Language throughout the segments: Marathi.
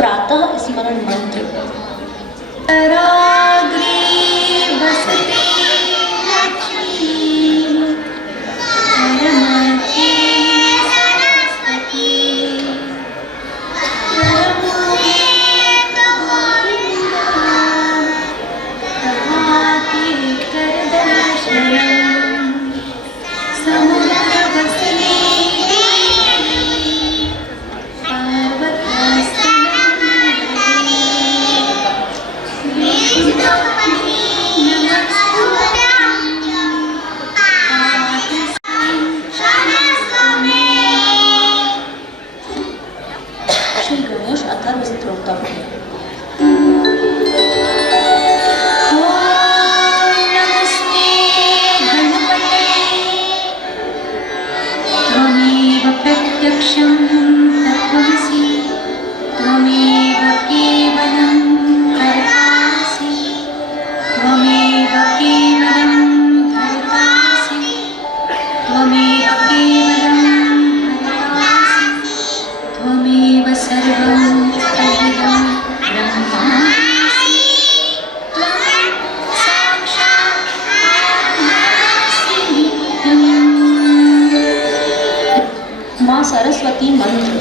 प्रातः स्मरण मंत्र। कराग्रे वसते लक्ष्मी परमध्ये सरस्वती करमुखे गोविंदा प्रभाते करदर्शनम् समुद्रवसने श्री गणेश अथर्व स्तोत्रम। नमस्ते गणपते त्वमेव प्रत्यक्षं तत्त्वमसि त्वमेव केवलं कर्तासि त्वमेव केवलं धर्तासि त्वमेव केवलं भर्तासि त्वमेव सर्वं तदिदं ब्रह्मासि त्वं साक्षात् आत्मासि नित्यम्। माँ सरस्वती मंत्र।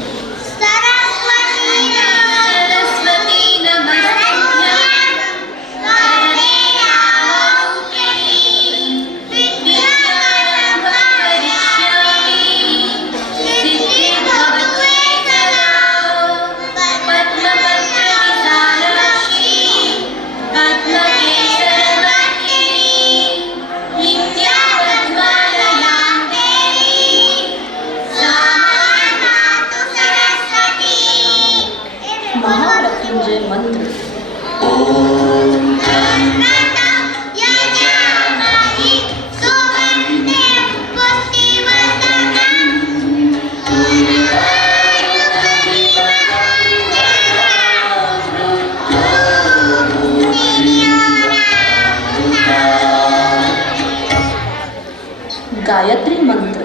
सरस्वती नमस्तुभ्यं वरदे कामरूपिणी विद्यारम्भं करिष्यामि सिद्धिर्भवतु मे सदा। पद्मपत्रविशालाक्षी पद्मकेसरवर्तिनी विद्यापद्मालयां देवी सामानातु सरस्वती। महामृत्युंजय मंत्र। गायत्री मंत्र।